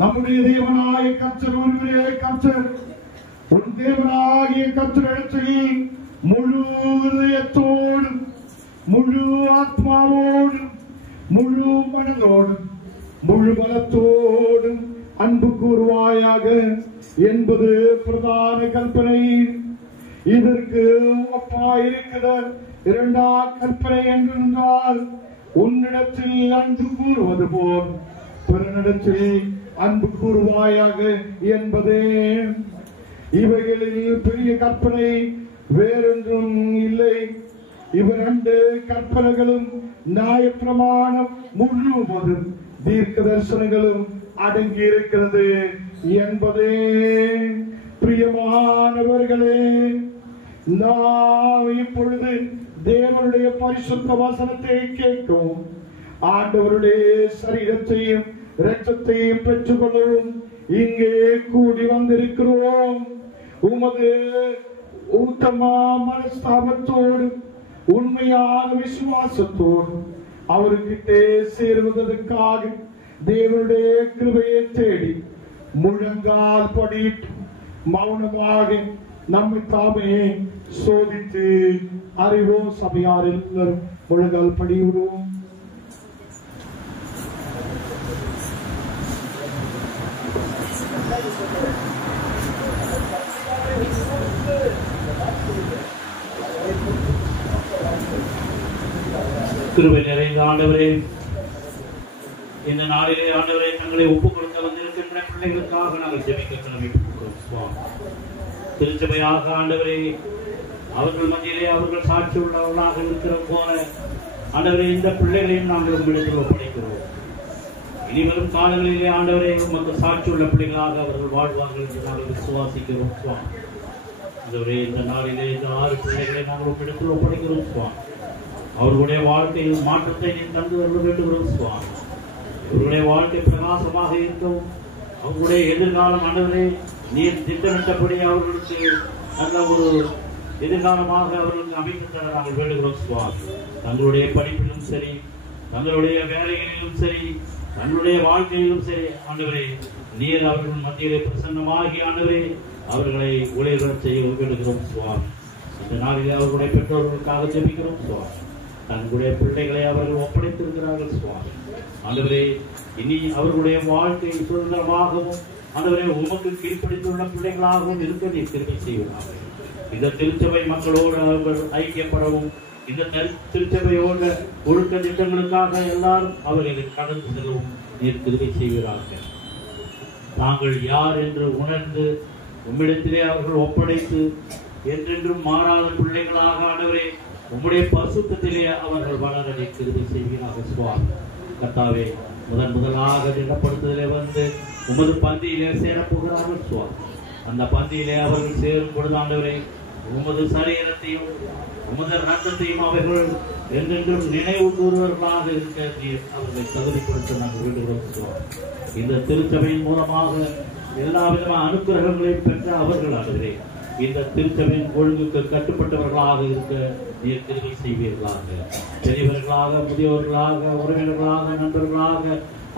நம்முடைய தேவனாகிய கர்த்தர் ஒருவரே கர்த்தர். உன் தேவனாகிய கர்த்தரிடத்தில் முழு இதயத்தோடும் முழு ஆத்மாவோடும் முழு மனதோடும் முழு பலத்தோடும் அன்பு கூறுவாயாக என்பது பிரதான கற்பனை. இதற்கு ஒப்பாயிருக்கிற இரண்டாம் கற்பனை என்றால், உன்னிடத்தில் அன்பு கூறுவது போல் பிறனிடத்தில் அன்பு கூறுவாயாக என்பதே. இவைகளில் பெரிய கற்பனை வேறொன்றும் இல்லை. இவ்விரண்டு கற்பனைகளும் நியாயப்பிரமாணம் முழுவதும் தீர்க்க தரிசனங்களும் அடங்கி இருக்கிறது என்பதே. பிரியமானவர்களே, நாம் இப்பொழுது தேவனுடைய பரிசுத்த வசனத்தை கேட்கவும் ஆண்டவருடைய சரீரத்தையும் இரத்தத்தையும் பெற்றுக் கொள்ளவும் இங்கே கூடி வந்திருக்கிறோம். உமது உத்தம மனஸ்தாபத்தோடு உண்மையான விசுவாசத்தோடு அவர்கிட்டே சேருவதற்காக தேவனுடைய கிருபையை தேடி முழங்கால் படியிட்டு மௌனமாக நம்மை தாமே சோதித்து அறிவோம். சபையார் எல்லாரும் முழங்கால் படிவிடுவோம். கிருபை நிறைந்த ஆண்டவரே, இந்த நாளிலே ஆண்டவரே தங்களை ஒப்புக் கொடுக்க வந்திருக்கின்ற பிள்ளைகளுக்காக நாங்கள் ஜெபிக்க கடமைப்பட்டிருக்கிறோம். திருச்சபையாக ஆண்டவரே, அவர்கள் மத்தியிலே அவர்கள் சாட்சி உள்ளவர்களாக இருக்கிற போல ஆண்டவரே இந்த பிள்ளைகளையும் நாங்கள் உங்களிடத்தில் ஒப்படைக்கிறோம். இனிவரும் காலங்களிலே ஆண்டவரே உமக்கு சாட்சி உள்ள பிள்ளைகளாக அவர்கள் வாழ்வார்கள் என்று நாங்கள் விசுவாசிக்கிறோம். ஆண்டவரே, இந்த நாளிலே இந்த 6 பிள்ளைகளை நாங்கள் உங்களிடத்தில் ஒப்படைக்கிறோம். சுவாமி, அவர்களுடைய வாழ்க்கையில் மாற்றத்தை நீ தந்து வர வேண்டுகிறோம். சுவாமி, அவர்களுடைய வாழ்க்கை பிரகாசமாக இருக்கவும் அவர்களுடைய எதிர்காலம் ஆண்டவரே நீர் திட்டமிட்டபடி அவர்களுக்கு நல்ல ஒரு எதிர்காலமாக அவர்களுக்கு அமைத்து தர நாங்கள் வேண்டுகிறோம். சுவாமி, தங்களுடைய படிப்பிலும் சரி, தங்களுடைய வேலைகளிலும் சரி, தங்களுடைய வாழ்க்கையிலும் சரி ஆண்டவரே நீர் அவர்கள் மத்தியிலே பிரசன்னமாகி ஆண்டவரே அவர்களை ஊழியர்கள் செய்ய வேண்டுகிறோம். சுவாமி, இந்த நாளிலே அவர்களுடைய பெற்றோர்களுக்காக ஜெபிக்கிறோம். சுவாமி, தங்களுடைய பிள்ளைகளை அவர்கள் ஒப்படைத்திருக்கிறார்கள். சுவாமி, ஆண்டவரே இனி அவர்களுடைய வாழ்க்கை சுதந்திரமாகவும் ஆண்டவரே உமக்கு கீழ்ப்படித்துள்ள பிள்ளைகளாகவும் இருக்க நீ திருப்பி செய்வார்கள். இந்த திருச்சபை மக்களோடு அவர்கள் ஐக்கியப்படவும் இந்த திருச்சபையோட ஒழுக்க திட்டங்களுக்காக எல்லாரும் அவர்களை கடந்து செல்லவும் நீர் திருப்பி செய்கிறார்கள். தாங்கள் யார் என்று உணர்ந்து உம்மிடத்திலே அவர்கள் ஒப்படைத்து என்றென்றும் மாறாத பிள்ளைகளாக ஆண்டவரே உம்முடைய பரிசுத்தத்திலே அவர்கள் வளர திருப்பி செய்கிறார்கள். சுவாமி, கர்த்தாவே முதலாக திடப்படுத்துதலே வந்து உமது பந்தியிலே சேரப்போகிறார்கள். சுவாமி, அந்த பந்தியிலே அவர்கள் சேரும் பொழுது ஆண்டவரே உமது சரீரத்தையும் உமது ரத்தத்தையும் அவர்கள் என்றென்றும் நினைவு கூறுவர்களாக இருக்க நீர் அவர்களை தகுதிப்படுத்த நாங்கள் வேண்டுகிறோம். சுவாமி, இந்த திருச்சபையின் மூலமாக எல்லா விதமான அனுக்கிரகங்களையும் பெற்ற அவர்கள் ஆண்டவரே இந்த திருச்சபையின் ஒழுங்குக்கு கட்டுப்பட்டவர்களாக இருக்க நீர் கிருபை செய்வீர்களாக. பெரியவர்களாக, முதியவர்களாக, உறவினர்களாக, நண்பர்களாக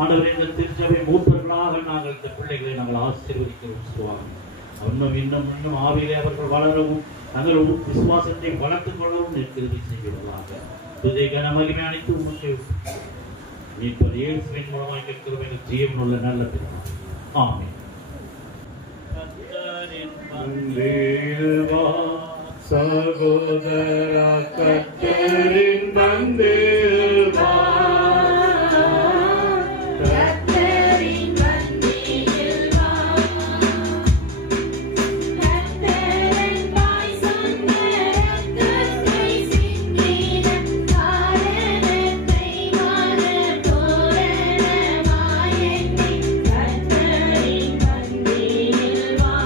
ஆண்டவரே இந்த திருச்சபை மூப்பர்களாக நாங்கள் இந்த பிள்ளைகளை நாங்கள் ஆசீர்வதிக்கிறோம். சுவாமி, இன்னும் இன்னும் ஆவிலே அவர்கள் வளரவும் தங்கள் விசுவாசத்தை வளர்த்துக் கொள்ளவும் நீர் கிருபை செய்வீர்களாக. துதி கன மகிமை அனைத்து உமக்கு மீட்பர் இயேசுவின் மூலமாக கேட்கிறோம் எங்கள் ஜீவனுள்ள நல்ல பிதாவே. ஆமென். சகோதரா கர்த்தரின் பந்தில் வா, கர்த்தரின் பந்தியில் வா, கர்த்தரின் வாய் சொன்ன ரத்தத்தை சிந்தின காரணத்தை வாழ தோரணமாய் எண்ணி கர்த்தரின் பந்தியில் வா,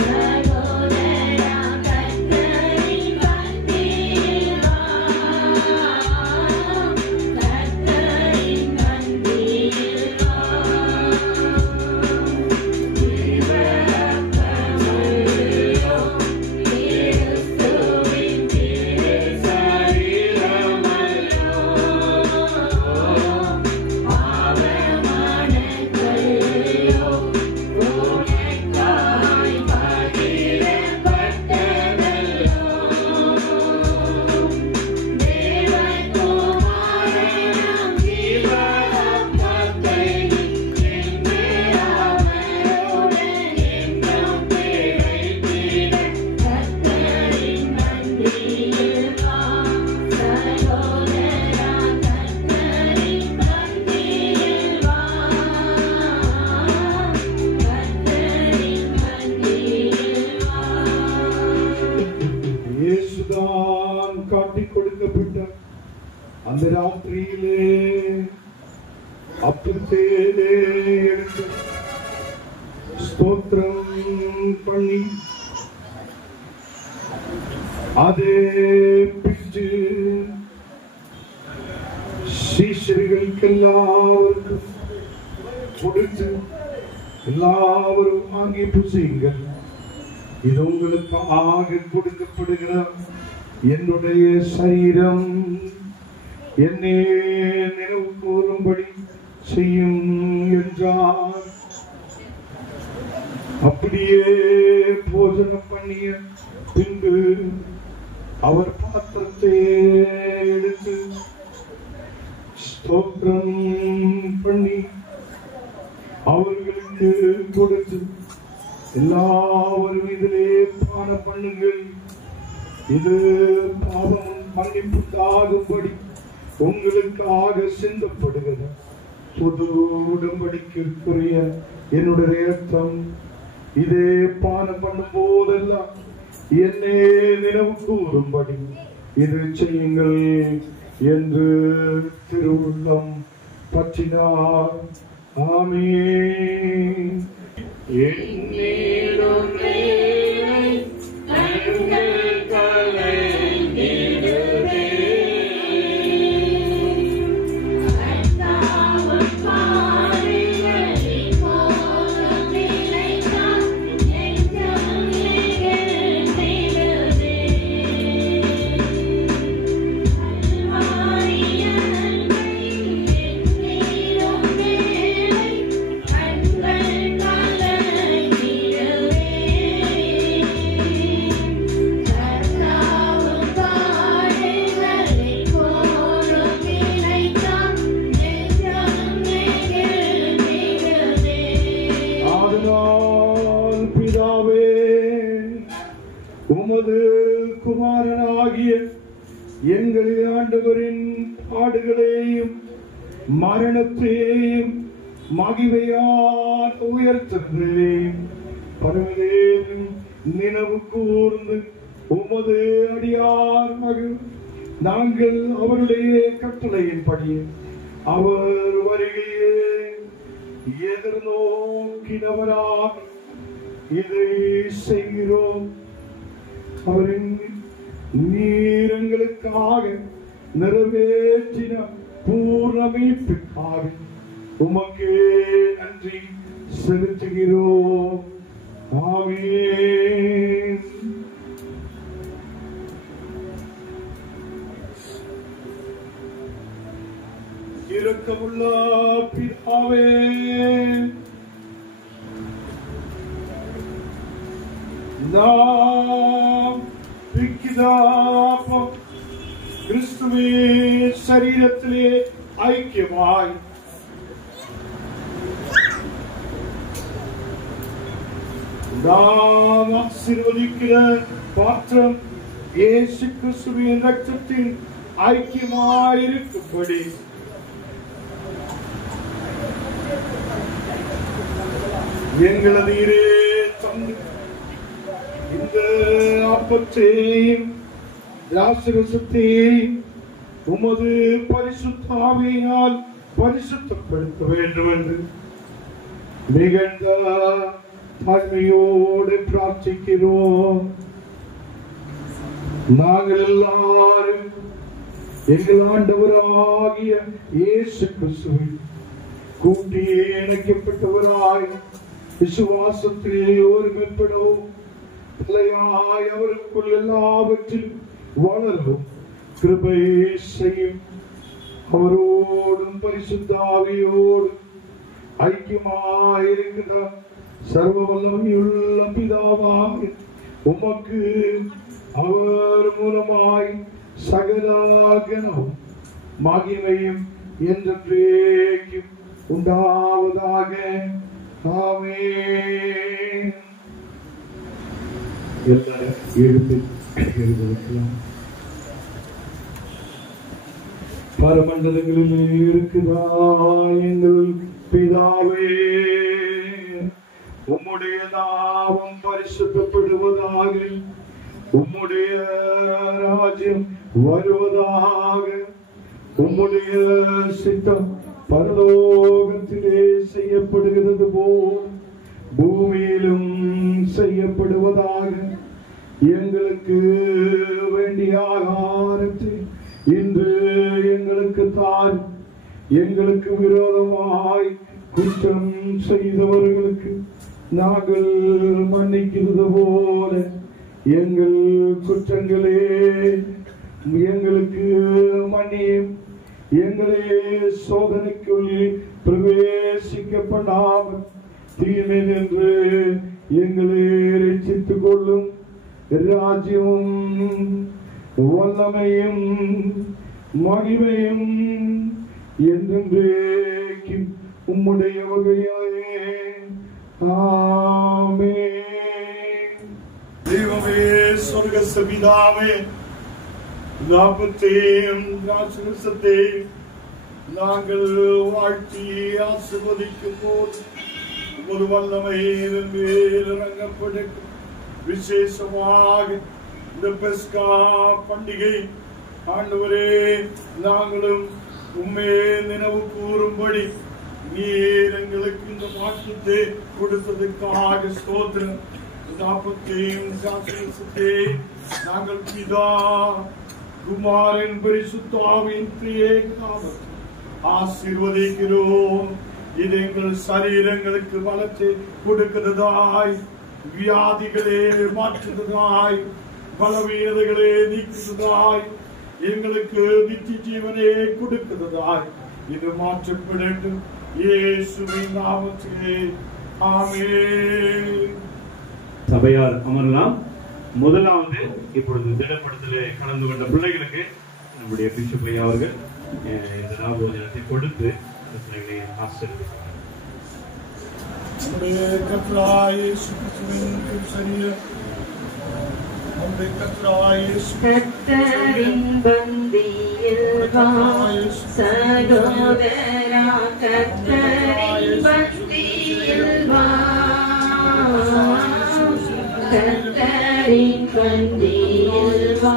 சகோதரா கர்த்தரின் பந்தியில் வா. எல்லாவரும் வாங்கி புசியுங்கள். இது உங்களுக்கு ஆக கொடுக்கப்படுகிற என்னுடைய சரீரம். என்னே நினைவு கூறும்படி செய்யும் என்றார். அப்படியே போஜனம் பண்ணிய பின்பு அவர் பாத்திரத்தை எடுத்து ஸ்தோத்திரம் பண்ணி அவர்களுக்கு கொடுத்து, எல்லாவரும் இதிலே பானம் பண்ணுங்கள். இது பாவம் மன்னிப்புக்காகும்படி உங்களுக்காக சிந்தப்படுகிறது. புது உடன்படிக்கைக்குரிய என்னுடைய இரத்தம். இதே பானம் பண்ணும் போதெல்லாம் என்னே நினைவு கூறும்படி இது செய்யுங்கள் என்று திருவுள்ளம் பற்றினார். ஆமென். என்னிடம் வேலை கண்கள் கலைந்திடுதே. அத்தாவும் பாடுகளின் போதும் நிலைத்தான் நெஞ்சம் நெகிழ்ந்திடுதே. அல்வாரிய அன்பை என்னிடம் வேலை கண்கள் கலைந்திடுதே. கர்த்தாவும் பாடுகளின் போதும் நிலைத்தான் நெஞ்சம் நெகிழ்ந்திடுதே. ஆதலால் பிதாவே, உமது குமாரனாகிய எங்கள் ஆண்டவரின் பாடுகளையும் மரணத்தையும் மகிமையால் உயர்த்துகிறேன். பரமதேவன் நினைவு கூர்ந்து உமது அடியார் மகள் நாங்கள் அவருடைய கட்டளையின்படி அவர் வருகையே எதிர்நோக்கினவராக இதை செய்கிறோம். அவரின் நீரங்களுக்காக நிறைவேற்றின பூர்ண மீட்புக்காக உமக்கே நன்றி செலுத்துகிறோம். ஆமென். இரக்கமுள்ள பிதாவே, நாம் பிதாவும் கிறிஸ்துவின் சரீரத்திலே ஐக்கியமாய் நாம் ஆசீர்வதிக்கிற பாத்திரம் இயேசு கிறிஸ்துவின் ரத்தத்தில் ஐக்கியமாயிருக்கும்படி எங்களது நீரே தந்து இந்த அப்பத்தையும் திராட்சரசத்தையும் உமது பரிசுத்த ஆவியினால் பரிசுத்தப்படுத்த வேண்டும் என்று மிகுந்த தாழ்மையோடு பிரார்த்திக்கிறோம். நாங்கள் எல்லாரும் எங்கள் ஆண்டவராகிய இயேசு கிறிஸ்துவை கூட்டி இணைக்கப்பட்டவராய் விசுவாசத்திலே ஒருமைப்படவும் தலையாய் அவருக்குள் எல்லாவற்றிலும் வளரும் கிருபை செய்யும். அவரோடும் பரிசுத்த ஆவியோடும் ஐக்கியமாயிருக்கிற சர்வ வல்லமையுள்ள பிதாவாக உமக்கு அவர் மூலமாய் சகல கனமும் மகிமையும் என்றென்றைக்கும் உண்டாவதாக. ஆமென். எல்லாரும் எழுந்திருக்கலாம். பரமண்டலங்களில் இருக்கிறாய் எங்கள் பிதாவே, உம்முடைய நாமம் பரிசுத்தப்படுவதாக, உம்முடைய ராஜ்யம் வருவதாக, உம்முடைய சித்தம் பரலோகத்திலே செய்யப்படுகிறது போல் பூமியிலும் செய்யப்படுவதாக. எங்களுக்கு வேண்டிய ஆகாரத்தை இன்று எங்களுக்கு தார். எங்களுக்கு விரோதமாய் குற்றம் செய்தவர் அவர்களுக்கு நாங்கள் மன்னிக்கிறது போல எங்கள் குற்றங்களே எங்களுக்கு மன்னியும், எங்களே சோதனைக்குள் பிரவேசிக்கப்படாமல் தீமை என்று எங்களை ரட்சித்துக் கொள்ளும். ராஜ்யமும் வல்லமையும் மகிமையும் என்றென்றைக்கும் உம்முடைய வகையாயே. ஆமென். தெய்வமே, சொர்க்க பிதாவே, லாபத்தையும் ஆசீர்வாதத்தையும் நாங்கள் வாழ்த்தி ஆசீர்வதிக்கும் போது ஒரு வல்லமை மேல் இறங்கப்படும். விசேஷமாக இந்த பெஸ்கா பண்டிகை ஆண்டவரே நாங்களும் உண்மை நினைவு கூறும்படி நீர் எங்களுக்கு இந்த வாக்கியத்தை கொடுத்ததுக்காக ஸ்தோத்திரம். தாபத்தையும் சாசனத்தையும் நாங்கள் பிதா குமாரன் பரிசுத்த ஆவியின் நாமத்தில் ஆசீர்வதிக்கிறோம். இது எங்கள் சரீரங்களுக்கு பலத்தை கொடுக்கிறதாய், வியாதிகளே மாற்றுவதாய், பலவீனதைகளே நீக்குவதாய், எங்களுக்கு நித்திய ஜீவனே கொடுக்கிறதாய் இது மாற்றப்படட்டும். இயேசுவின் நாமத்திலே ஆமென். சபையார் அமரலாம். முதலாவது இப்பொழுது திடப்படுத்தலை கலந்து கொண்ட பிள்ளைகளுக்கு நம்முடைய பிஷப் ஐயா அவர்கள் இந்த ராபோஜனத்தை கொடுத்து அந்த பிள்ளைகளை ஆசீர்வதிப்பார். கர்த்தரின் பந்தியில் வா சகோதரா, கர்த்தரின் பந்தியில் வா, கர்த்தரின் பந்தியில் வா.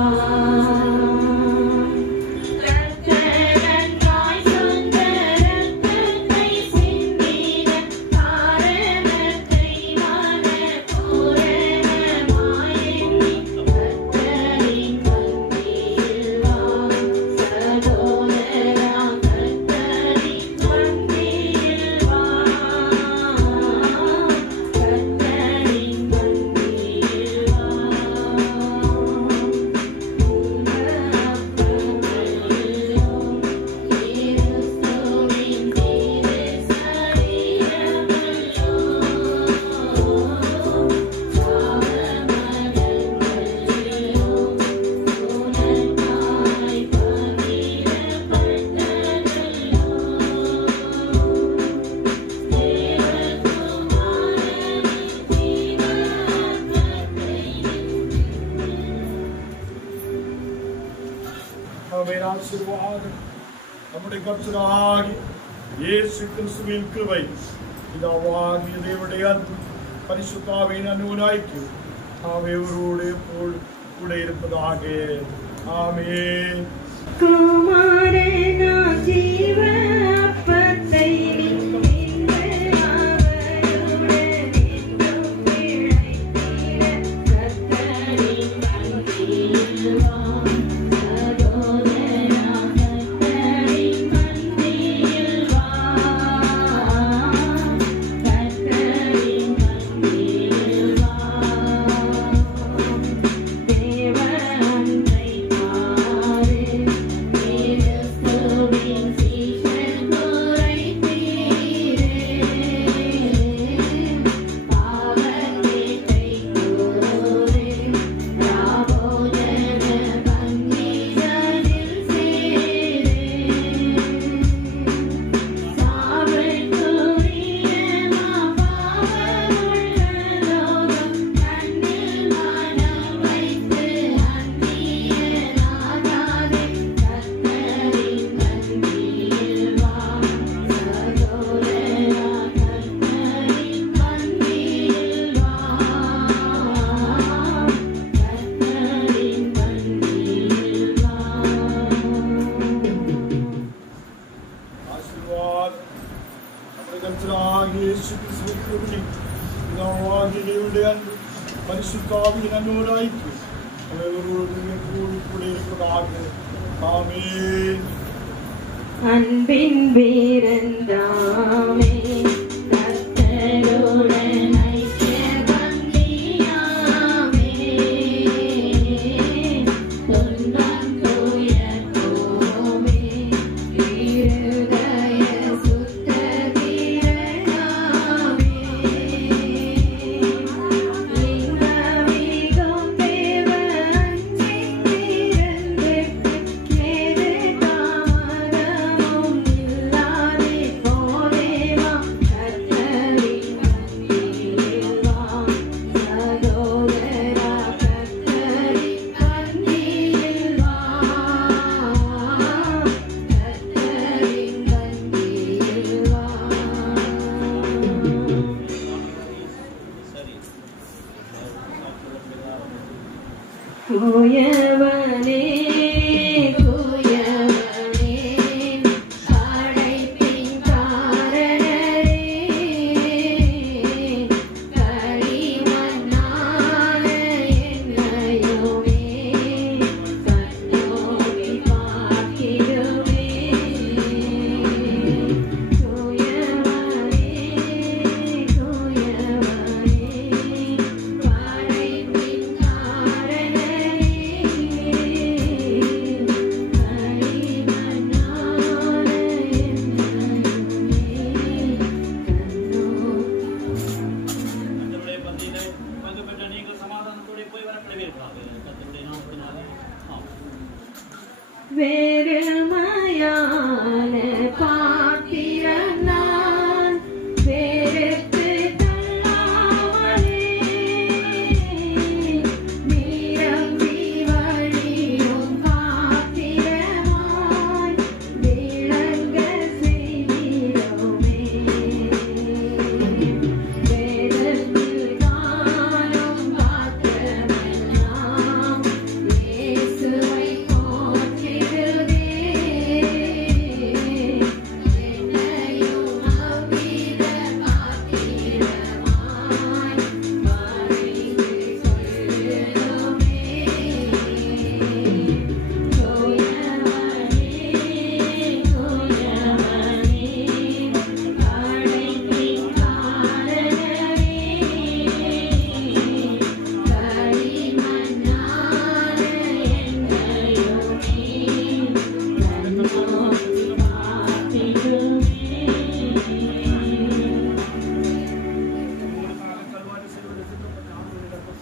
நம்முடைய கர்த்தராகிய இயேசு கிறிஸ்துவின் கிருபை, பிதாவாகிய தேவனுடைய அன்பு, பரிசுத்த ஆவியின் ஐக்கியம் ஆவியோடு கூட இருப்பதாக. ஆமென். குமாரனா ஜீவ அப்பத்தை பரிசுத்த ஆவியின் ஐக்கியம் கூட இருப்பதாக. ஆமென். அன்பின் வீரந்தாமே கர்த்தரோ தூயவனே தூயவனே படைப்பின் காரணரே களிமண்ணான என்னையுமே கண்ணோக்கி பார்த்திடுமே தூயவனே தூயவனே படைப்பின் காரணரே களிமண்ணான என்னையுமே கர்த்தருடைய பந்தியிலே பங்கு பெற்ற நீங்கள் சமாதானத்தோடு போய் வர கடவீர்களாக. கர்த்தருடைய நாமத்தினாலே ஆமென். வெறுமையான பாத்திரம் நான் வெறுத்து தள்ளாமலே நிரம்பி வழியும் பாத்திரமாய் விளங்க செய்திடுமே வேதத்தில் காணும் பாத்திரமெல்லாம் இயேசுவை போற்றிடுதே என்னையும் அவ்வித பாத்திரமாய் மறைந்து கொள்ளுமே தூயவனே தூயவனே படைப்பின் காரணரே களிமண்ணான என்னையுமே கண்ணோக்கி பார்த்திடுமே உங்களுக்காக கல்வாரி சிலுவையில் சிந்தப்பட்ட ஆண்டவருடைய இரத்தம்.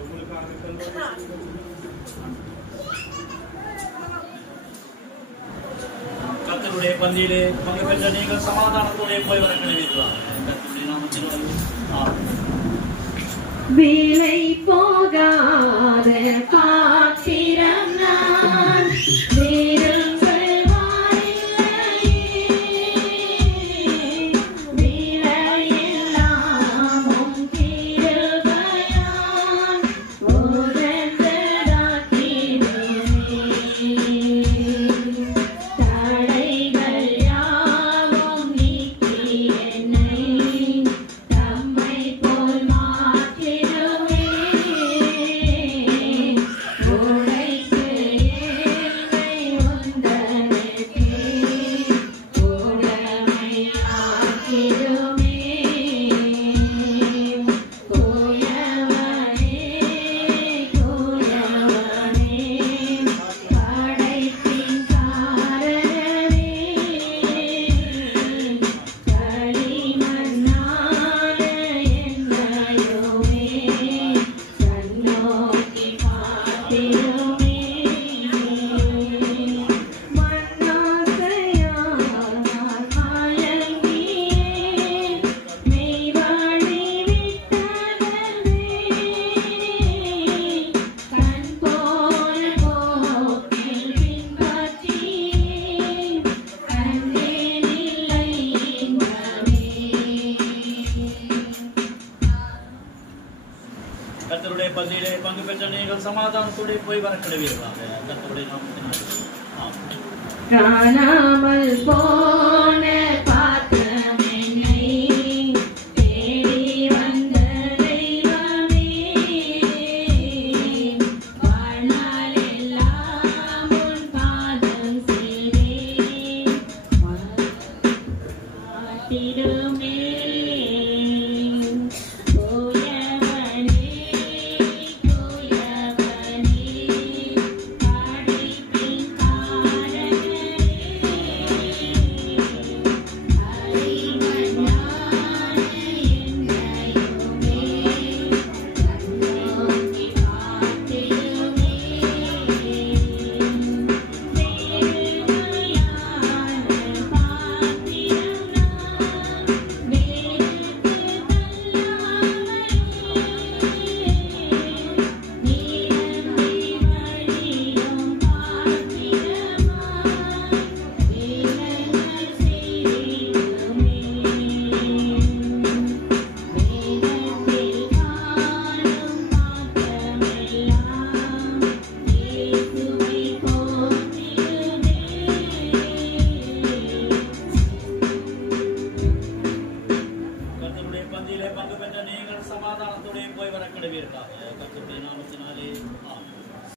உங்களுக்காக கல்வாரி கர்த்தருடைய பந்தியிலே பங்கு பெற்ற நீங்கள் சமாதானத்தோடு போய் வர கடவீர்களாக. கர்த்தருடைய நாமத்தினாலே ஆமென். விலை போகாத பாத்திரம் நான் விரும்பல் வாரில்லையே விலையில்லாமும் கிருபையால் உயர்ந்ததாக்கிடுமே தடைகள் யாவும் நீக்கி என்னை தம்மை போல் மாற்றிடுமே உழைத்து ஏழ்மை உந்தனக்கே உடமையாக்கிடுமே தூயவனே தூயவனே படைப்பின் காரணரே களிமண்ணான என்னையுமே கண்ணோக்கி பார்த்திடுமே மண்ணாசையால் நான் மயங்கியேன் மெய்வழி விட்டகன்றே கண் போன போக்கில் பின்பற்றியேன் கண்டேனில்லை இன்பமே கர்த்தருடைய பந்தியிலே பங்கு பெற்ற நீங்கள் சமாதானத்தோடு போய் வர கடவீர்களாக. கர்த்தருடைய நாமத்தினாலே ஆமென். காணாமல் போன பாத்திரம் என்னை தேடி வந்த தெய்வமே வாழ்நாள் எல்லாம் உன் பாதம் சேரேன் மாட்டிடுமே தூயவனே தூயவனே படைப்பின் காரணரே பந்தியிலே பங்கு பெற்ற நீங்கள் சமாதானத்துடைய போய் வர கிடவீர்களாக கற்றுத்தினால்